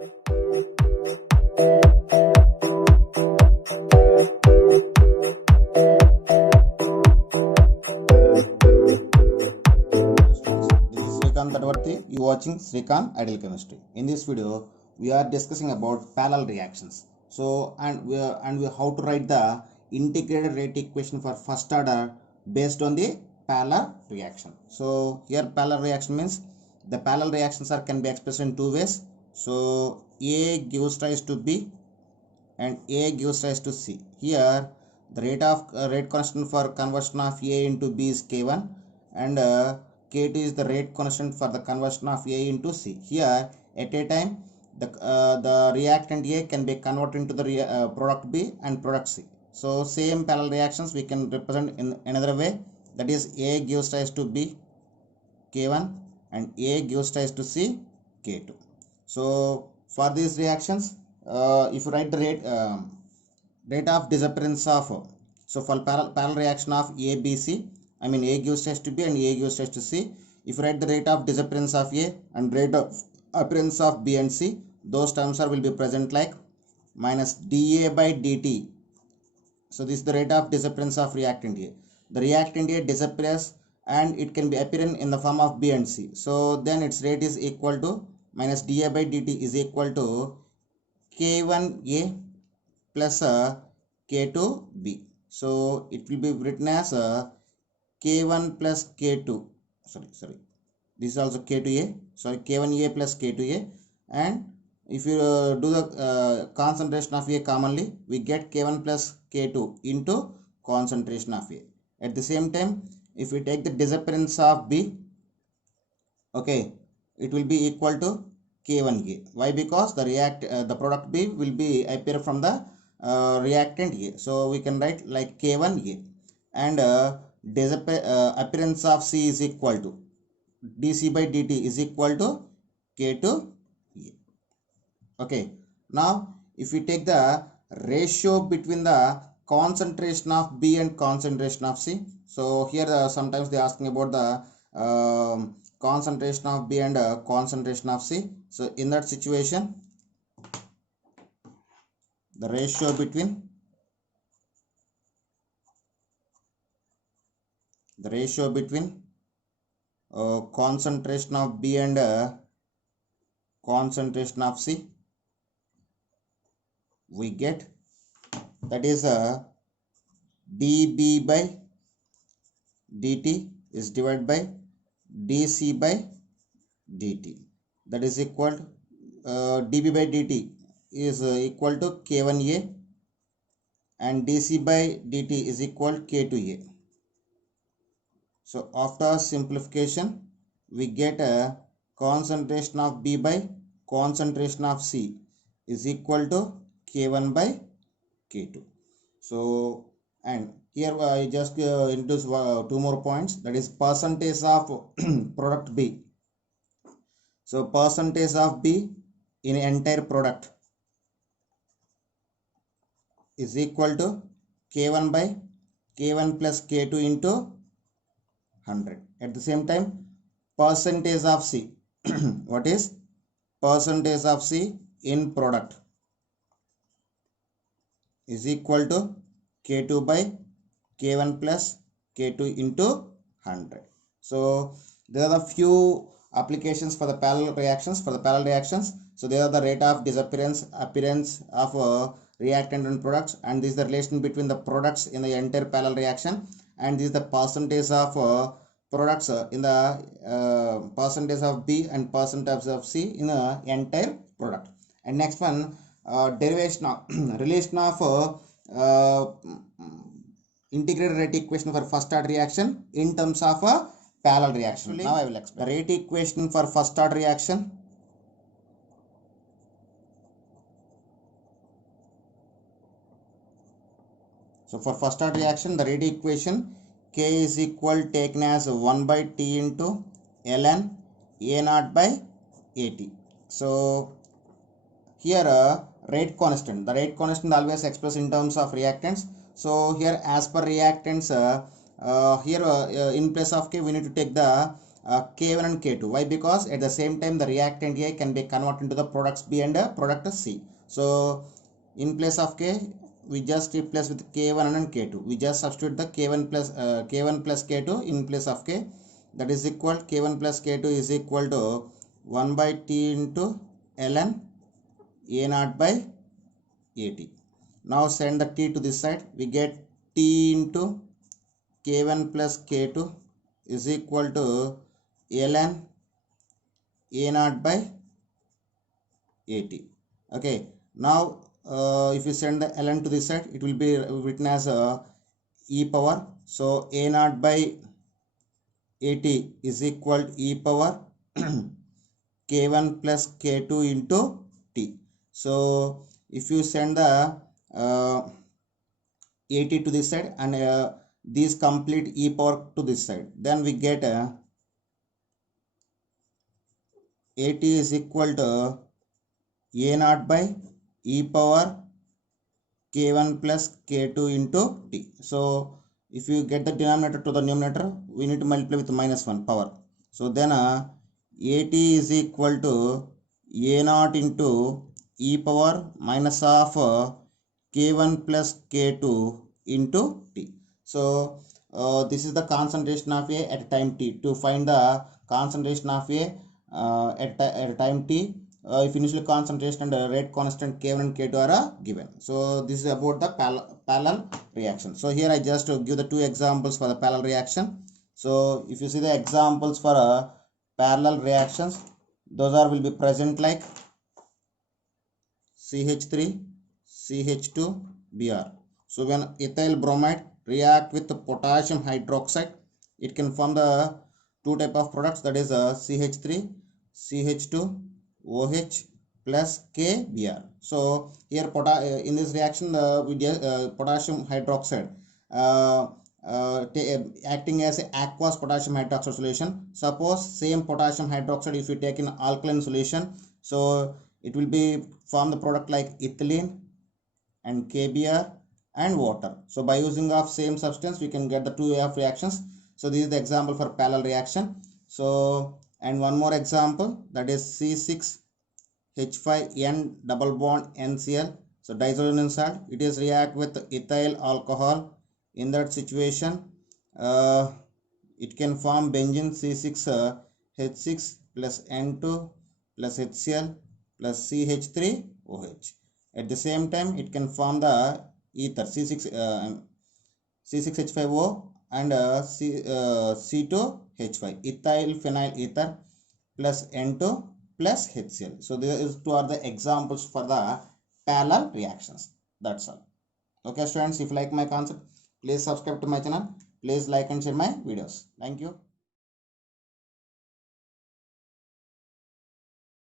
You watching Srikanth Ideal Chemistry. In this video, we are discussing about parallel reactions. So, how to write the integrated rate equation for first order based on the parallel reaction. So, here parallel reaction means the parallel reactions can be expressed in two ways. So, A gives rise to B and A gives rise to C. Here, the rate constant for conversion of A into B is K1 and K2 is the rate constant for the conversion of A into C. Here, at a time, the reactant A can be converted into the product B and product C. So, same parallel reactions we can represent in another way. That is, A gives rise to B, K1, and A gives rise to C, K2. So, for these reactions, if you write the rate of disappearance of, so for parallel reaction of ABC, I mean A gives rise to B and A gives rise to C. If you write the rate of disappearance of A and rate of appearance of B and C, those terms will be present like minus dA by dt. So this is the rate of disappearance of reactant A. The reactant A disappears and it can be appearing in the form of B and C. So then its rate is equal to minus dA by dt is equal to K1A plus K2B. So it will be written as K1 plus K2. Sorry. This is also K2A. Sorry, K1A plus K2A. And if you do the concentration of A commonly, we get K1 plus K2 into concentration of A. At the same time, if we take the disappearance of B, okay, it will be equal to K1A. Why? Because the product B will be appear from the reactant A. So we can write like K1A, and appearance of C is equal to dC by dt is equal to K2A. Okay. Now if we take the ratio between the concentration of B and concentration of C. So here sometimes they are asking about the concentration of B and concentration of C. So in that situation, the ratio between concentration of B and concentration of C, we get that is dB by dt is divided by dC by dt. That is equal to dB by dt is equal to K1A and dC by dt is equal to K2A. So after simplification, we get a concentration of B by concentration of C is equal to K1 by K2. So, and here I just introduce two more points, that is percentage of product B. So percentage of B in entire product is equal to K1 by K1 plus K2 into 100. At the same time, percentage of C, what is percentage of C in product is equal to K2 by K1 plus K2 into 100. So there are the few applications for the parallel reactions. So there are the rate of disappearance, appearance of reactant and products, and this is the relation between the products in the entire parallel reaction, and this is the percentage of products in the percentage of B and percentage of C in the entire product. And next one, derivation of relation of integrated rate equation for first order reaction in terms of a parallel reaction. Now I will explain the rate equation for first order reaction. So for first order reaction, the rate equation K is equal taken as 1 by T into ln A naught by AT. So here rate constant, the rate constant always expressed in terms of reactants. So here as per reactants, here in place of K we need to take the K1 and K2. Why? Because at the same time the reactant A can be converted into the products B and product C. So in place of K, we just replace with K1 and K2. We just substitute the K1 plus K2 in place of K. That is equal, K1 plus K2 is equal to 1 by T into ln A naught by AT. Now send the T to this side. We get T into K1 plus K2 is equal to ln A naught by AT. Okay. Now if you send the ln to this side, it will be written as e power. So A naught by AT is equal to e power K1 plus K2 into T. So if you send the AT to this side and these complete e power to this side, then we get AT is equal to A naught by e power K1 plus K2 into T. So if you get the denominator to the numerator, we need to multiply with minus 1 power. So then AT is equal to A naught into e power minus of K1 plus K2 into T. So this is the concentration of A at time T. To find the concentration of A at time T, if initial concentration and rate constant K1 and K2 are given. So this is about the parallel reaction. So here I just give the two examples for the parallel reaction. So if you see the examples for parallel reactions, those are will be present like CH3, CH2, Br. So when ethyl bromide react with the potassium hydroxide, it can form the two type of products, that is CH3, CH2, OH plus KBr. So here in this reaction we get potassium hydroxide acting as a aqueous potassium hydroxide solution. Suppose same potassium hydroxide if you take in alkaline solution, so it will be form the product like ethylene and KBr and water. So by using of same substance we can get the two way of reactions. So this is the example for parallel reaction. So and one more example, that is C6H5N double bond NCl. So diazonium salt, it is react with ethyl alcohol. In that situation it can form benzene C6H6 plus N2 plus HCl plus CH3OH. At the same time it can form the ether C6H5O and C2H5, ethyl phenyl ether plus N2 plus HCl. So these two are the examples for the parallel reactions. That's all. Okay students, if you like my concept, please subscribe to my channel. Please like and share my videos. Thank you.